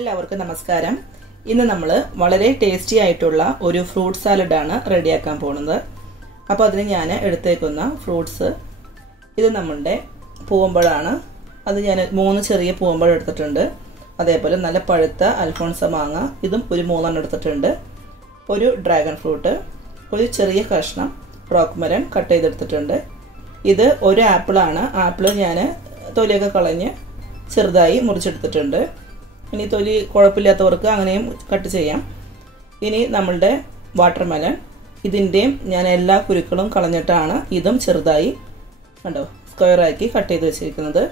എല്ലാവർക്കും നമസ്കാരം. ഇന്ന് നമ്മൾ വളരെ ടേസ്റ്റി ആയിട്ടുള്ള ഒരു ഫ്രൂട്ട് സാലഡ് ആണ് റെഡിയാക്കാൻ പോകുന്നത്. അപ്പോൾ അതിന് ഞാൻ എടുത്തേക്കുന്ന ഫ്രൂട്ട്സ് ഇത് നമ്മുടെ പൂവമ്പഴമാണ്. അത് ഞാൻ 3 ചെറിയ പൂവമ്പഴം എടുത്തിട്ടുണ്ട്. അതേപോലെ നല്ല പഴുത്ത അൽഫോൺസ മാങ്ങ ഇതും ഒരു 3 എണ്ണം എടുത്തിട്ടുണ്ട്. ഒരു ഡ്രാഗൺ ഫ്രൂട്ട്, ഒരു ചെറിയ കഷ്ണം റോക്ക് മെലൺ കട്ട് ചെയ്തെടുത്തിട്ടുണ്ട്. ഇത് ഒരു ആപ്പിളാണ്. ആപ്പിൾ ഞാൻ തൊലിയൊക്കെ കളഞ്ഞ് ചെറുതായി മുറിച്ചെടുത്തിട്ടുണ്ട്. ഇനി തൊലി കുഴപ്പമില്ലാത്തവർക്ക് അങ്ങനെയും കട്ട് ചെയ്യാം. ഇനി നമ്മളുടെ വാട്ടർ മെലൺ, ഇതിൻ്റെയും ഞാൻ എല്ലാ കുരുക്കളും കളഞ്ഞിട്ടാണ് ഇതും ചെറുതായി കണ്ടോ സ്ക്വയറാക്കി കട്ട് ചെയ്ത് വെച്ചിരിക്കുന്നത്.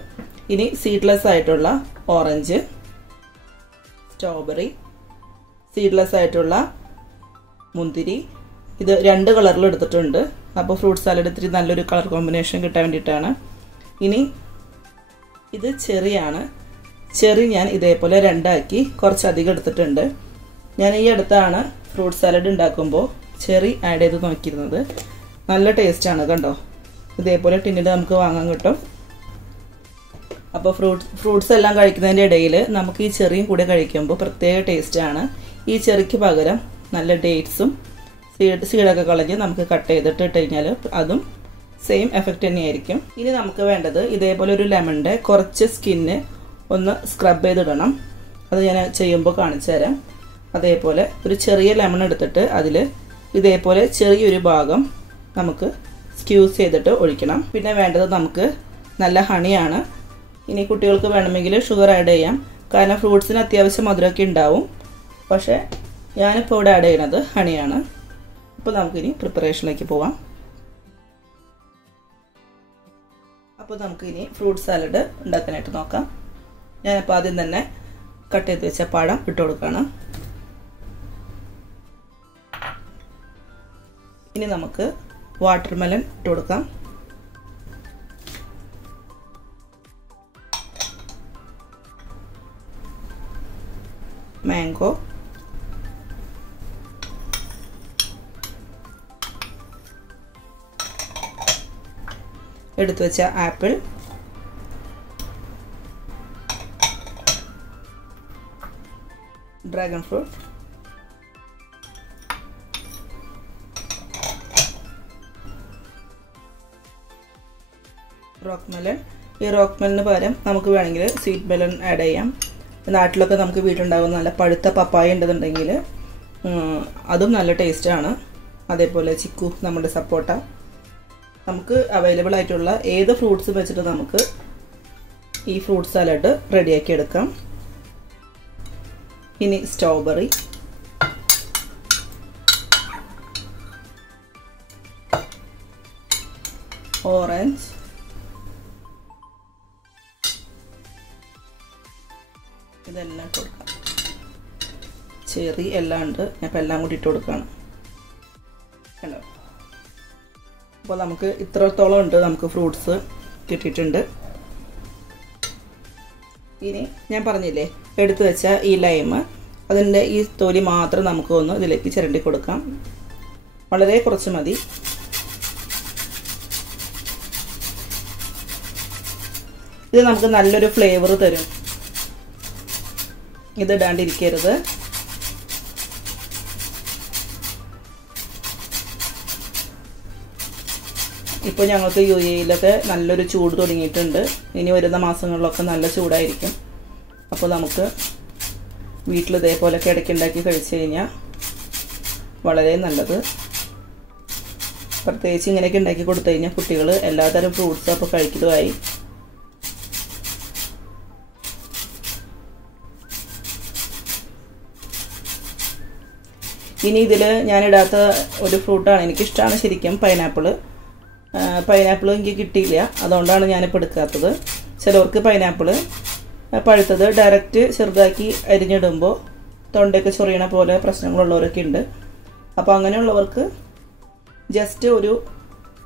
ഇനി സീഡ്ലെസ് ആയിട്ടുള്ള ഓറഞ്ച്, സ്ട്രോബെറി, സീഡ്ലെസ് ആയിട്ടുള്ള മുന്തിരി, ഇത് 2 കളറിൽ എടുത്തിട്ടുണ്ട്. അപ്പോൾ ഫ്രൂട്ട് സാലഡ് ഇത്തിരി നല്ലൊരു കളർ കോമ്പിനേഷൻ കിട്ടാൻ വേണ്ടിയിട്ടാണ്. ഇനി ഇത് ചെറിയാണ്. ചെറി ഞാൻ ഇതേപോലെ 2 ആക്കി കുറച്ചധികം എടുത്തിട്ടുണ്ട്. ഞാൻ ഈ അടുത്താണ് ഫ്രൂട്ട് സാലഡ് ഉണ്ടാക്കുമ്പോൾ ചെറി ആഡ് ചെയ്ത് നോക്കിയിരുന്നത്. നല്ല ടേസ്റ്റാണ് കണ്ടോ. ഇതേപോലെ ടിന്നിൽ നമുക്ക് വാങ്ങാൻ കിട്ടും. അപ്പോൾ ഫ്രൂട്ട്സ് എല്ലാം കഴിക്കുന്നതിൻ്റെ ഇടയിൽ നമുക്ക് ഈ ചെറിയും കൂടെ കഴിക്കുമ്പോൾ പ്രത്യേക ടേസ്റ്റാണ്. ഈ ചെറിക്ക് പകരം നല്ല ഡേറ്റ്സും സീഡൊക്കെ കളഞ്ഞ് നമുക്ക് കട്ട് ചെയ്തിട്ട് ഇട്ട് കഴിഞ്ഞാൽ അതും സെയിം എഫക്റ്റ് തന്നെയായിരിക്കും. ഇനി നമുക്ക് വേണ്ടത് ഇതേപോലെ ഒരു ലെമണിൻ്റെ കുറച്ച് സ്കിന്ന് ഒന്ന് സ്ക്രബ് ചെയ്തിടണം. അത് ഞാൻ ചെയ്യുമ്പോൾ കാണിച്ചു തരാം. അതേപോലെ ഒരു ചെറിയ ലെമൺ എടുത്തിട്ട് അതിൽ ഇതേപോലെ ചെറിയൊരു ഭാഗം നമുക്ക് സ്ക്യൂസ് ചെയ്തിട്ട് ഒഴിക്കണം. പിന്നെ വേണ്ടത് നമുക്ക് നല്ല ഹണിയാണ്. ഇനി കുട്ടികൾക്ക് വേണമെങ്കിൽ ഷുഗർ ആഡ് ചെയ്യാം. കാരണം ഫ്രൂട്ട്സിന് അത്യാവശ്യം മധുരമൊക്കെ ഉണ്ടാവും. പക്ഷേ ഞാനിപ്പോൾ ഇവിടെ ആഡ് ചെയ്യുന്നത് ഹണിയാണ്. അപ്പോൾ നമുക്കിനി പ്രിപ്പറേഷനിലേക്ക് പോവാം. അപ്പോൾ നമുക്കിനി ഫ്രൂട്ട് സാലഡ് ഉണ്ടാക്കാനായിട്ട് നോക്കാം. ഞാനിപ്പോൾ ആദ്യം തന്നെ കട്ട് ചെയ്ത് വെച്ച പഴം ഇട്ട് കൊടുക്കണം. ഇനി നമുക്ക് വാട്ടർ മെലൺ ഇട്ട് കൊടുക്കാം. മാംഗോ, എടുത്തു വെച്ച apple, dragon fruit, rock melon. ഈ റോക്ക് മെലന് പകരം നമുക്ക് വേണമെങ്കിൽ സ്വീറ്റ് മെലൺ ആഡ് ചെയ്യാം. നാട്ടിലൊക്കെ നമുക്ക് വീട്ടിലുണ്ടാകുന്ന നല്ല പഴുത്ത പപ്പായ ഉണ്ടെന്നുണ്ടെങ്കിൽ അതും നല്ല ടേസ്റ്റാണ്. അതേപോലെ ചിക്കു, നമ്മുടെ സപ്പോട്ട, നമുക്ക് അവൈലബിൾ ആയിട്ടുള്ള ഏത് ഫ്രൂട്ട്സ് വെച്ചിട്ട് നമുക്ക് ഈ ഫ്രൂട്ട് സാലഡ് റെഡിയാക്കി എടുക്കാം. ഇനി സ്ട്രോബെറി, ഓറഞ്ച്, ഇതെല്ലാം ഇട്ട് കൊടുക്കാം. ചെറി എല്ലാം ഉണ്ട്. ഞാൻ ഇപ്പോൾ എല്ലാം കൂടി ഇട്ട് കൊടുക്കുകയാണ്. കണ്ടോ. അപ്പോൾ നമുക്ക് ഇത്രത്തോളം ഉണ്ട് നമുക്ക് ഫ്രൂട്ട്സ് കിട്ടിയിട്ടുണ്ട്. ഇനി ഞാൻ പറഞ്ഞില്ലേ എടുത്തു വെച്ച ഈ ലൈം, അതിൻ്റെ ഈ തൊലി മാത്രം നമുക്ക് ഒന്ന് ഇതിലേക്ക് ചിരണ്ടി കൊടുക്കാം. വളരെ കുറച്ച് മതി. ഇത് നമുക്ക് നല്ലൊരു ഫ്ലേവർ തരും. ഇത് ഇടാണ്ടിരിക്കരുത്. ഇപ്പോൾ ഞങ്ങൾക്ക് UAE-യിലൊക്കെ നല്ലൊരു ചൂട് തുടങ്ങിയിട്ടുണ്ട്. ഇനി വരുന്ന മാസങ്ങളിലൊക്കെ നല്ല ചൂടായിരിക്കും. അപ്പോൾ നമുക്ക് വീട്ടിൽ ഇതേപോലെയൊക്കെ ഇടയ്ക്ക് ഉണ്ടാക്കി കഴിച്ചു കഴിഞ്ഞാൽ വളരെ നല്ലത്. പ്രത്യേകിച്ച് ഇങ്ങനെയൊക്കെ ഉണ്ടാക്കി കൊടുത്തു കഴിഞ്ഞാൽ കുട്ടികൾ എല്ലാതരം ഫ്രൂട്ട്സും അപ്പോൾ കഴിക്കുന്നതായി. ഇനി ഇതിൽ ഞാനിടാത്ത ഒരു ഫ്രൂട്ടാണ്, എനിക്കിഷ്ടമാണ് ശരിക്കും പൈനാപ്പിൾ എനിക്ക് കിട്ടിയില്ല. അതുകൊണ്ടാണ് ഞാനിപ്പോൾ എടുക്കാത്തത്. ചിലവർക്ക് പൈനാപ്പിൾ പഴുത്തത് ഡയറക്റ്റ് ചെറുതാക്കി അരിഞ്ഞിടുമ്പോൾ തൊണ്ടയൊക്കെ ചൊറിയണ പോലെ പ്രശ്നങ്ങളുള്ളവരൊക്കെ ഉണ്ട്. അപ്പോൾ അങ്ങനെയുള്ളവർക്ക് ജസ്റ്റ് ഒരു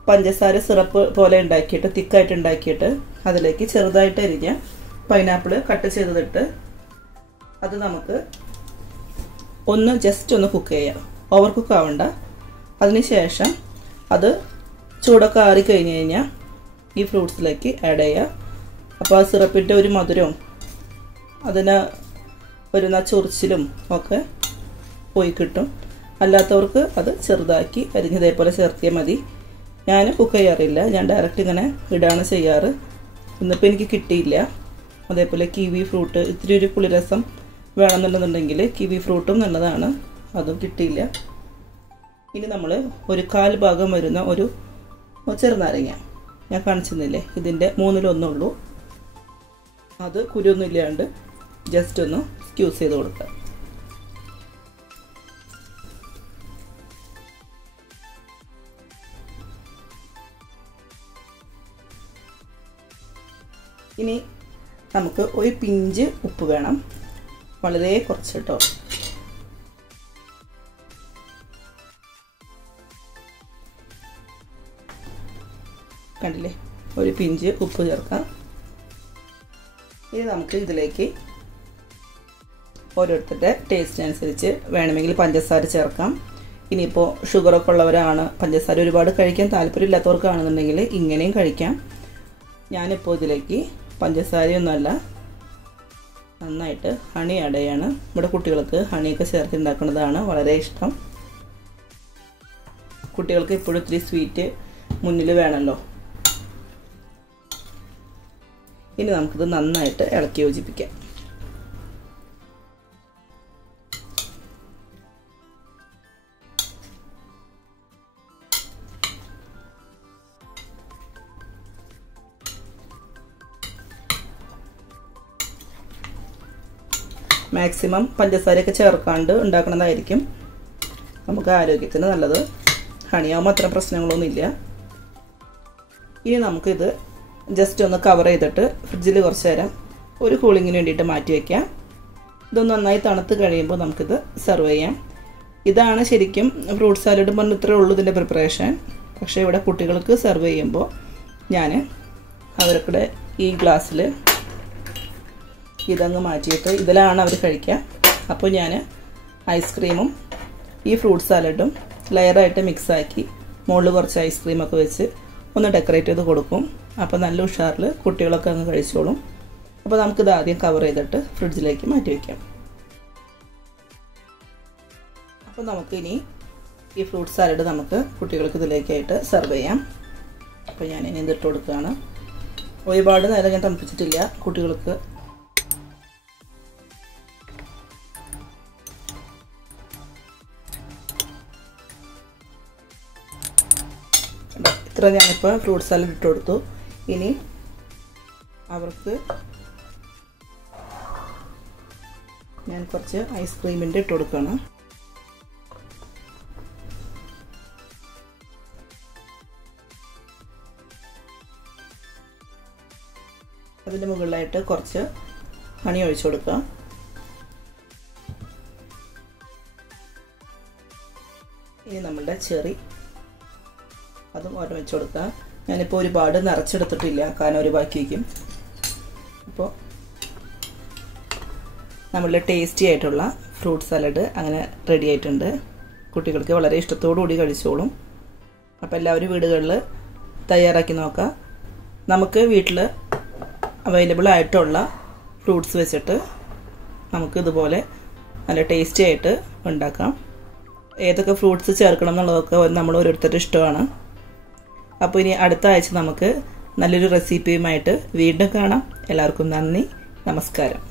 പഞ്ചസാര സിറപ്പ് പോലെ ഉണ്ടാക്കിയിട്ട് തിക്കായിട്ട് ഉണ്ടാക്കിയിട്ട് അതിലേക്ക് ചെറുതായിട്ട് അരിഞ്ഞ പൈനാപ്പിൾ കട്ട് ചെയ്തിട്ട് അത് നമുക്ക് ജസ്റ്റ് ഒന്ന് കുക്ക് ചെയ്യാം. ഓവർ കുക്ക് ആവണ്ട. അതിനുശേഷം അത് ചൂടൊക്കെ ആറി കഴിഞ്ഞ് കഴിഞ്ഞാൽ ഈ ഫ്രൂട്ട്സിലേക്ക് ആഡ് ചെയ്യുക. അപ്പോൾ ആ സിറപ്പിൻ്റെ ഒരു മധുരവും അതിന് വരുന്ന ചൊറിച്ചിലും ഒക്കെ പോയി കിട്ടും. അല്ലാത്തവർക്ക് അത് ചെറുതാക്കി അരിഞ്ഞതേപോലെ ചേർത്തിയാൽ മതി. ഞാൻ കുക്ക് ചെയ്യാറില്ല, ഞാൻ ഡയറക്റ്റ് ഇങ്ങനെ ഇടാണ് ചെയ്യാറ്. ഇന്നിപ്പോൾ എനിക്ക് കിട്ടിയില്ല. അതേപോലെ കിവി ഫ്രൂട്ട്, ഇത്തിരി ഒരു പുളിരസം വേണമെന്നുണ്ടെന്നുണ്ടെങ്കിൽ കിവി ഫ്രൂട്ടും നല്ലതാണ്, അതും കിട്ടിയില്ല. ഇനി നമ്മൾ ഒരു 1/4 ഭാഗം വരുന്ന ഒരു ചെറുനാരങ്ങ ഞാൻ കാണിച്ചിരുന്നില്ലേ, ഇതിൻ്റെ 1/3 ഉള്ളൂ. അത് കുരുവൊന്നും ഇല്ലാണ്ട് ജസ്റ്റ് ഒന്ന് സ്ക്യൂസ് ചെയ്ത് കൊടുക്കുക. ഇനി നമുക്ക് ഒരു പിഞ്ച് ഉപ്പ് വേണം, വളരെ കുറച്ച് കേട്ടോ. കണ്ടില്ലേ, ഒരു പിഞ്ച് ഉപ്പ് ചേർക്കാം. ഇനി നമുക്ക് ഇതിലേക്ക് ഓരോരുത്തരുടെ ടേസ്റ്റിനനുസരിച്ച് വേണമെങ്കിൽ പഞ്ചസാര ചേർക്കാം. ഇനിയിപ്പോൾ ഷുഗറൊക്കെ ഉള്ളവരാണ്, പഞ്ചസാര ഒരുപാട് കഴിക്കാൻ താല്പര്യമില്ലാത്തവർക്കാണെന്നുണ്ടെങ്കിൽ ഇങ്ങനെയും കഴിക്കാം. ഞാനിപ്പോൾ ഇതിലേക്ക് പഞ്ചസാരയൊന്നുമല്ല, നന്നായിട്ട് ഹണി ആഡ് ചെയ്യാണ്. ഇവിടെ കുട്ടികൾക്ക് ഹണിയൊക്കെ ചേർത്ത് ഉണ്ടാക്കുന്നതാണ് വളരെ ഇഷ്ടം. കുട്ടികൾക്ക് എപ്പോഴും ഇത്തിരി സ്വീറ്റ് മുന്നിൽ വേണമല്ലോ. ഇനി നമുക്കിത് നന്നായിട്ട് ഇളക്കി യോജിപ്പിക്കാം. മാക്സിമം പഞ്ചസാരയൊക്കെ ചേർക്കാണ്ട് ഉണ്ടാക്കുന്നതായിരിക്കും നമുക്ക് ആരോഗ്യത്തിന് നല്ലത്. ഹണിയാവുമ്പോൾ അത്ര പ്രശ്നങ്ങളൊന്നുമില്ല. ഇനി നമുക്കിത് ജസ്റ്റ് ഒന്ന് കവർ ചെയ്തിട്ട് ഫ്രിഡ്ജിൽ കുറച്ച് നേരം ഒരു കൂളിങ്ങിന് വേണ്ടിയിട്ട് മാറ്റി വയ്ക്കാം. ഇതൊന്ന് നന്നായി തണുത്ത് കഴിയുമ്പോൾ നമുക്കിത് സെർവ് ചെയ്യാം. ഇതാണ് ശരിക്കും ഫ്രൂട്ട് സാലഡ് പറഞ്ഞ് ഇത്രയേ ഉള്ളൂ ഇതിൻ്റെ പ്രിപ്പറേഷൻ. പക്ഷേ ഇവിടെ കുട്ടികൾക്ക് സെർവ് ചെയ്യുമ്പോൾ ഞാൻ അവരുടെ ഈ ഗ്ലാസ്സിൽ ഇതങ്ങ് മാറ്റിയിട്ട് ഇതിലാണ് അവർ കഴിക്കുക. അപ്പോൾ ഞാൻ ഐസ്ക്രീമും ഈ ഫ്രൂട്ട് സാലഡും ലെയറായിട്ട് മിക്സാക്കി മുകളിൽ കുറച്ച് ഐസ്ക്രീമൊക്കെ വെച്ച് ഒന്ന് ഡെക്കറേറ്റ് ചെയ്ത് കൊടുക്കും. അപ്പോൾ നല്ല ഉഷാറിൽ കുട്ടികളൊക്കെ അങ്ങ് കഴിച്ചോളും. അപ്പോൾ നമുക്കിത് ആദ്യം കവർ ചെയ്തിട്ട് ഫ്രിഡ്ജിലേക്ക് മാറ്റി വയ്ക്കാം. അപ്പോൾ നമുക്കിനി ഈ ഫ്രൂട്ട് സാലഡ് നമുക്ക് കുട്ടികൾക്ക് ഇതിലേക്കായിട്ട് സെർവ് ചെയ്യാം. അപ്പോൾ ഞാനിനി ഇതിട്ട് കൊടുക്കുകയാണ്. ഒരുപാട് നേരം ഞാൻ തണുപ്പിച്ചിട്ടില്ല. കുട്ടികൾക്ക് ഇത്ര ഞാനിപ്പോൾ ഫ്രൂട്ട് സാലഡ് ഇട്ട് കൊടുത്തു. ഇനി അവർക്ക് ഞാൻ കുറച്ച് ഐസ്ക്രീമിൻ്റെ ഇട്ട് കൊടുക്കുകയാണ്. അതിൻ്റെ മുകളിലായിട്ട് കുറച്ച് ഹണി ഒഴിച്ചു കൊടുക്കുക. ഇനി നമ്മളുടെ ചെറി അതും ഓരോ വെച്ച് കൊടുക്കുക. ഞാനിപ്പോൾ ഒരുപാട് നിറച്ചെടുത്തിട്ടില്ല, കാരണം ഒരു ബാക്കി വയ്ക്കും. അപ്പോൾ നമ്മളുടെ ടേസ്റ്റി ആയിട്ടുള്ള ഫ്രൂട്ട് സാലഡ് അങ്ങനെ റെഡി ആയിട്ടുണ്ട്. കുട്ടികൾക്ക് വളരെ ഇഷ്ടത്തോടു കൂടി കഴിച്ചോളും. അപ്പോൾ എല്ലാവരും വീടുകളിൽ തയ്യാറാക്കി നോക്കുക. നമുക്ക് വീട്ടിൽ അവൈലബിൾ ആയിട്ടുള്ള ഫ്രൂട്ട്സ് വെച്ചിട്ട് നമുക്ക് ഇതുപോലെ നല്ല ടേസ്റ്റി ആയിട്ട് ഉണ്ടാക്കാം. ഏതൊക്കെ ഫ്രൂട്ട്സ് ചേർക്കണം എന്നുള്ളതൊക്കെ നമ്മൾ ഓരോരുത്തരുടെ ഇഷ്ടമാണ്. അപ്പോൾ ഇനി അടുത്ത ആഴ്ച നമുക്ക് നല്ലൊരു റെസിപ്പിയുമായിട്ട് വീണ്ടും കാണാം. എല്ലാവർക്കും നന്ദി, നമസ്കാരം.